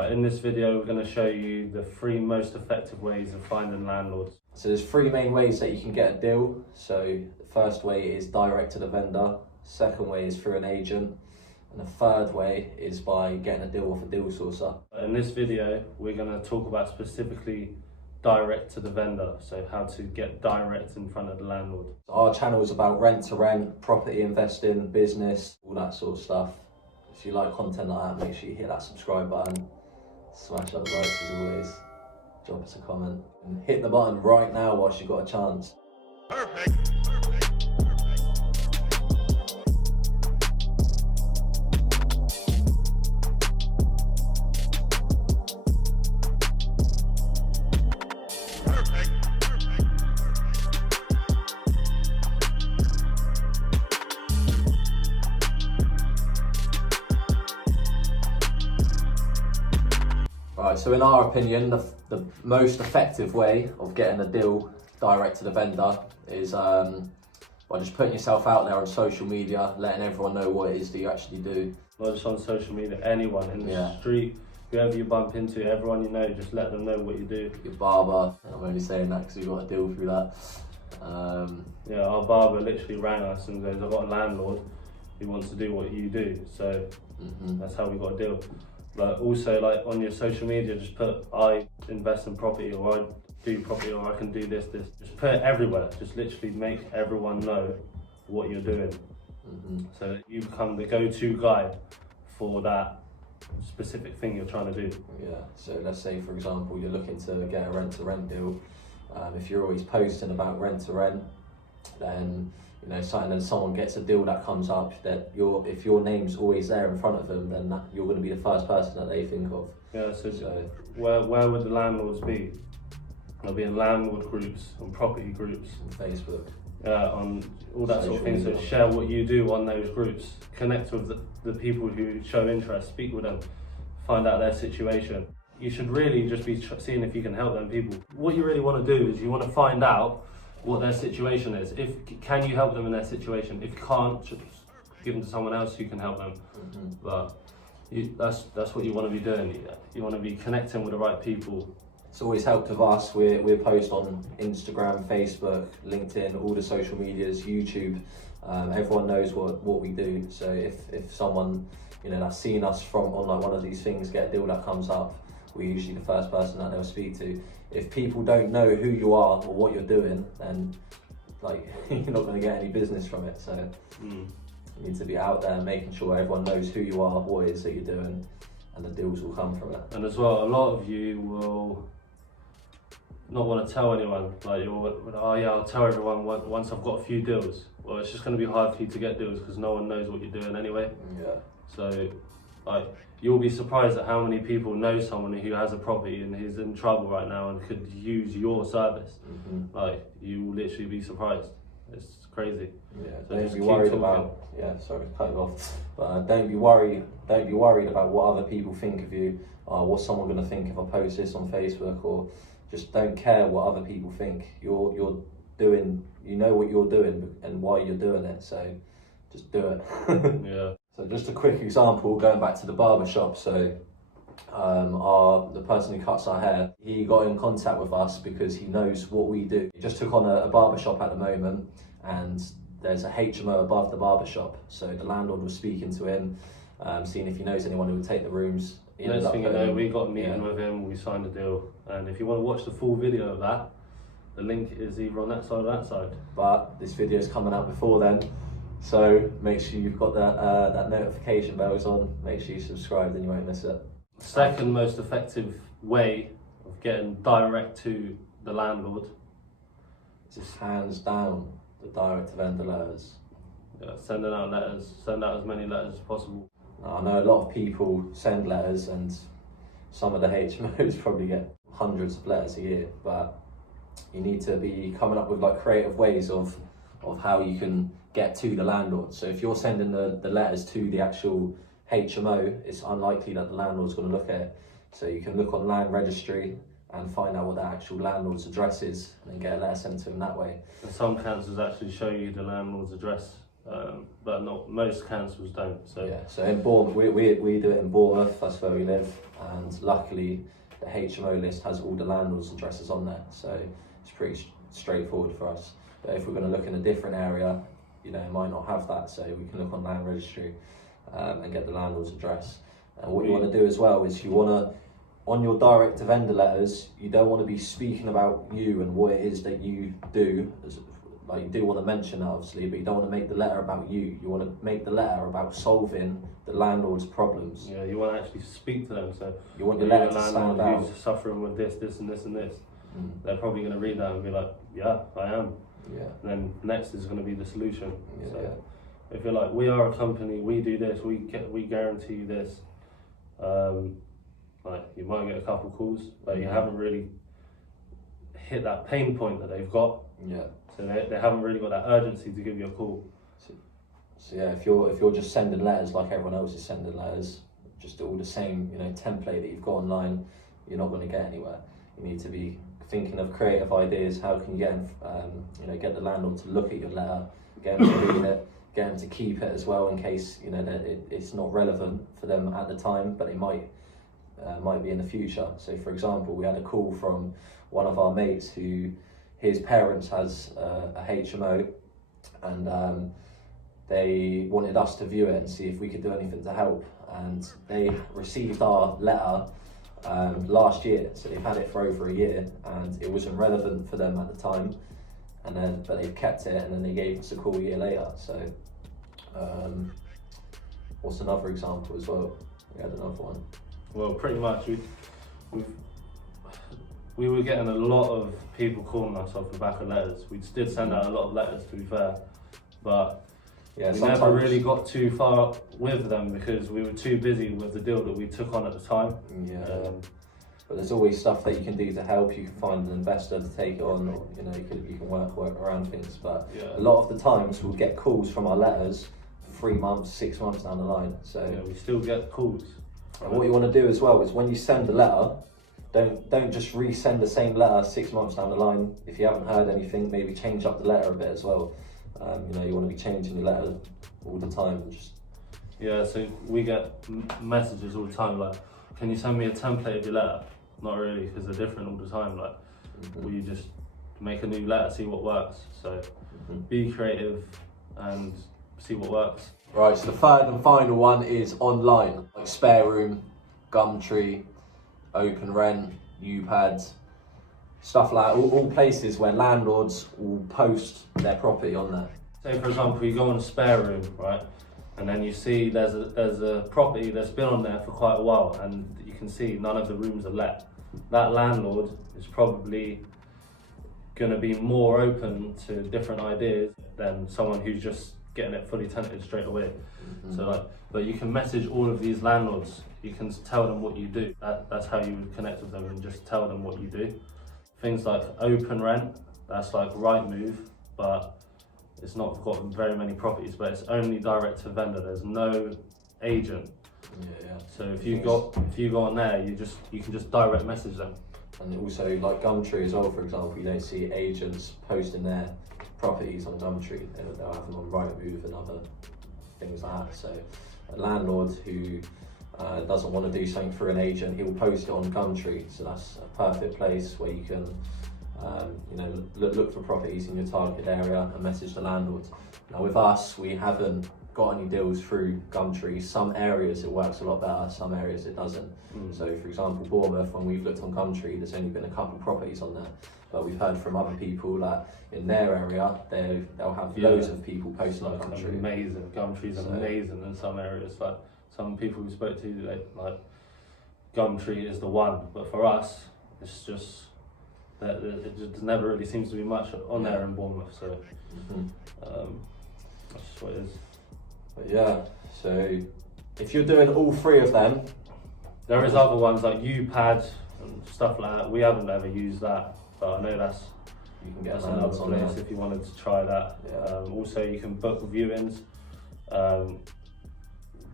Right, in this video we're going to show you the 3 most effective ways of finding landlords. So there's 3 main ways that you can get a deal. So the first way is direct to the vendor, second way is through an agent, and the third way is by getting a deal off a deal sourcer. In this video we're going to talk about specifically direct to the vendor, so how to get direct in front of the landlord. Our channel is about rent to rent, property investing, business, all that sort of stuff. If you like content like that, make sure you hit that subscribe button, smash that like as always, drop us a comment, and hit the button right now whilst you've got a chance. Perfect. Right, so in our opinion, the most effective way of getting a deal direct to the vendor is by just putting yourself out there on social media, letting everyone know what it is that you actually do. Not just on social media, anyone in the street, whoever you bump into, everyone you know, just let them know what you do. Your barber, I'm only saying that because we got a deal through that. Yeah, our barber literally rang us and goes, I've got a landlord who wants to do what you do, so that's how we got a deal. But also, like, on your social media, just put I invest in property, or I do property, or I can do this. Just put it everywhere. Just literally make everyone know what you're doing. So that you become the go-to guy for that specific thing you're trying to do. Yeah, so let's say, for example, you're looking to get a rent-to-rent deal. If you're always posting about rent-to-rent, then someone gets a deal that comes up, that if your name's always there in front of them, then you're going to be the first person that they think of. Yeah, so where would the landlords be? They'll be in landlord groups, on property groups. On Facebook. On all that sort of thing. So share what you do on those groups. Connect with the people who show interest, speak with them, find out their situation. You should really just be seeing if you can help them people. What you really want to do is you want to find out what their situation is. Can you help them in their situation? If you can't, just give them to someone else who can help them. But that's what you want to be doing. You want to be connecting with the right people. It's always helped with us. We post on Instagram, Facebook, LinkedIn, all the social medias, YouTube. Everyone knows what we do. So if someone that's seen us from on like one of these things get a deal that comes up, we're usually the first person that they'll speak to. If people don't know who you are or what you're doing, then you're not going to get any business from it. So you need to be out there making sure everyone knows who you are, what it is that you're doing, and the deals will come from it. And as well, a lot of you will not want to tell anyone. Like, oh yeah, I'll tell everyone once I've got a few deals. Well, it's just going to be hard for you to get deals because no one knows what you're doing anyway. Yeah. So, you'll be surprised at how many people know someone who has a property and who's in trouble right now and could use your service. You will literally be surprised. It's crazy. Yeah, so don't be worried about. Yeah, sorry, cut it off. But don't be worried about what other people think of you. What's someone going to think if I post this on Facebook? Or just don't care what other people think. You're doing. You know what you're doing and why you're doing it. So just do it. Yeah. So just a quick example, going back to the barber shop. So the person who cuts our hair, he got in contact with us because he knows what we do. He just took on a barber shop at the moment, and there's a HMO above the barber shop. So the landlord was speaking to him, seeing if he knows anyone who would take the rooms. Next thing you know, we got a meeting with him, we signed a deal. And if you want to watch the full video of that, the link is either on that side or that side. But this video is coming out before then. So make sure you've got that notification bells on, make sure you subscribe, then you won't miss it. Second most effective way of getting direct to the landlord is hands down the direct to vendor letters. Yeah, sending out letters, send out as many letters as possible. Now, I know a lot of people send letters, and some of the HMOs probably get hundreds of letters a year, but you need to be coming up with creative ways of how you can get to the landlord. So if you're sending the letters to the actual HMO, it's unlikely that the landlord's going to look at it. So you can look on land registry and find out what the actual landlord's address is and then get a letter sent to him that way. And some councils actually show you the landlord's address but not most councils don't. So yeah, so in Bournemouth, we do it in Bournemouth, that's where we live, and luckily the HMO list has all the landlords' addresses on there, so it's pretty straightforward for us. But if we're going to look in a different area, you know, it might not have that, so we can look on land registry and get the landlord's address. And what you want to do as well is you want to, on your direct to vendor letters, you don't want to be speaking about you and what it is that you do. Like, you do want to mention that obviously, but you don't want to make the letter about you. You want to make the letter about solving the landlord's problems. Yeah, you want to actually speak to them. So you want your letter to stand out. Who's suffering with this, this, and this, and this. They're probably going to read that and be like, yeah, I am. Yeah. And then next is going to be the solution. Yeah, so yeah. if you're like, we are a company, we do this, we guarantee you this. Like, you might get a couple calls, but you haven't really hit that pain point that they've got. Yeah. So they haven't really got that urgency to give you a call. So yeah, if you're just sending letters like everyone else is sending letters, just all the same, you know, template that you've got online, you're not going to get anywhere. You need to be thinking of creative ideas. How can you get you know, get the landlord to look at your letter, get them to read it, get them to keep it as well, in case, you know, that it's not relevant for them at the time, but it might be in the future. So for example, we had a call from one of our mates who, his parents has a HMO, and they wanted us to view it and see if we could do anything to help. And they received our letter last year, so they've had it for over a year, and it wasn't relevant for them at the time. And then, but they've kept it, and then they gave us a call a year later. So, what's another example as well? We had another one. Well, pretty much we were getting a lot of people calling us off the back of letters. We did send out a lot of letters, to be fair, but yeah, we never really got too far with them because we were too busy with the deal that we took on at the time. Yeah. But there's always stuff that you can do to help. You can find an investor to take it on, or, you know, you can work around things. But yeah, a lot of the times we'll get calls from our letters 3 months, 6 months down the line. So yeah, we still get calls. And what you want to do as well is when you send a letter, don't just resend the same letter 6 months down the line. If you haven't heard anything, maybe change up the letter a bit as well. You know, you want to be changing your letter all the time. Yeah, so we get messages all the time like, can you send me a template of your letter? Not really, because they're different all the time. Like, will you just make a new letter, see what works? So be creative and see what works. Right, so the third and final one is online, like Spare Room, Gumtree, Open Rent, UPads, stuff like that, all places where landlords will post their property on there. Say for example, you go on a Spare Room, right, and then you see there's a property that's been on there for quite a while, and you can see none of the rooms are let. That landlord is probably going to be more open to different ideas than someone who's just getting it fully tenanted straight away. So like, but you can message all of these landlords. You can tell them what you do. That's how you would connect with them, and just tell them what you do. Things like Open Rent, that's like Rightmove, but it's not got very many properties, but it's only direct to vendor. There's no agent. Yeah. So if you go on there, you can just direct message them. And also like Gumtree as well, for example, you don't see agents posting their properties on Gumtree. They'll have them on Rightmove and other things like that. So a landlord who doesn't want to do something through an agent, he'll post it on Gumtree. So that's a perfect place where you can you know, look for properties in your target area and message the landlords. Now with us, we haven't got any deals through Gumtree. Some areas it works a lot better, some areas it doesn't. So for example, Bournemouth, when we've looked on Gumtree, there's only been a couple of properties on there. But we've heard from other people that in their area, they'll have loads of people posting on Gumtree. Amazing. Gumtree's amazing in some areas. Like some people we spoke to, they like Gumtree is the one. But for us, it's just that it just never really seems to be much on there in Bournemouth. So that's just what it is. But yeah, so if you're doing all three of them, there is other ones like UPad and stuff like that. We haven't ever used that, but I know you can get another on place there if you wanted to try that. Yeah. Also, you can book viewings.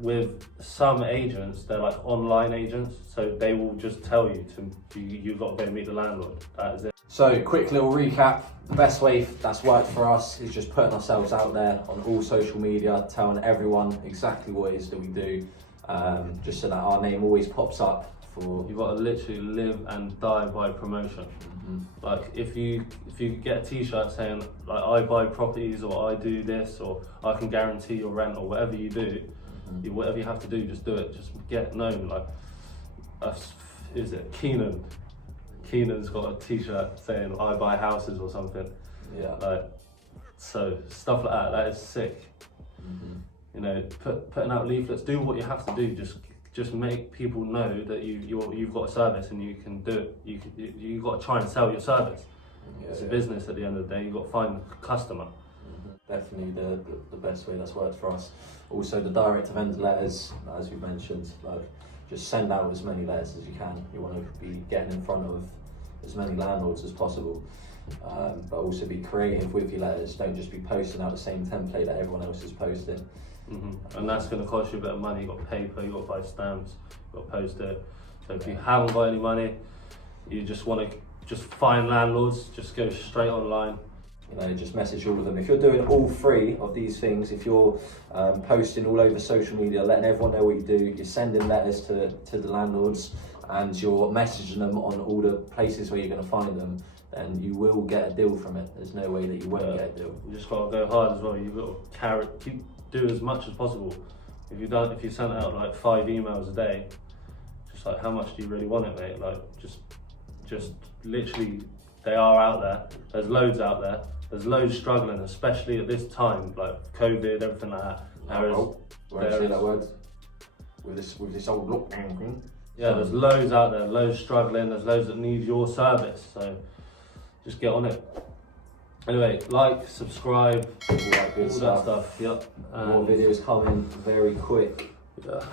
with some agents, they're like online agents, so they will just tell you you've got to go meet the landlord. That is it. So, quick little recap. The best way that's worked for us is just putting ourselves out there on all social media, telling everyone exactly what it is that we do, just so that our name always pops up. You've got to literally live and die by promotion. Like if you get a t-shirt saying like I buy properties, or I do this, or I can guarantee your rent, or whatever you do, whatever you have to do, just do it. Just get known. Like is it Keenan? Keenan's got a t-shirt saying I buy houses or something. Yeah. Like, so stuff like that. That is sick. You know, putting out leaflets. Do what you have to do. Just make people know that you've got a service and you can do it. You've got to try and sell your service. It's a business at the end of the day. You've got to find a customer. Definitely the best way that's worked for us. Also, the direct to vendor letters, as we mentioned, like just send out as many letters as you can. You want to be getting in front of as many landlords as possible, but also be creative with your letters. Don't just be posting out the same template that everyone else is posting. And that's going to cost you a bit of money. You've got paper, you've got to buy stamps, you've got to post it. So if you haven't got any money, you just want to just find landlords, just go straight online. You know, just message all of them. If you're doing all three of these things, if you're posting all over social media, letting everyone know what you do, you're sending letters to the landlords, and you're messaging them on all the places where you're going to find them, then you will get a deal from it. There's no way that you won't get a deal. You just got to go hard as well. You've got to do as much as possible. If you sent out like 5 emails a day, just like how much do you really want it, mate? Like just literally, they are out there. There's loads out there. There's loads struggling, especially at this time, like COVID, everything like that. Where I say that word with this old lockdown thing. Yeah, there's loads out there, loads struggling. There's loads that need your service. So just get on it. Anyway, like, subscribe, all that good all that stuff. Yep. More videos coming very quick. Yeah.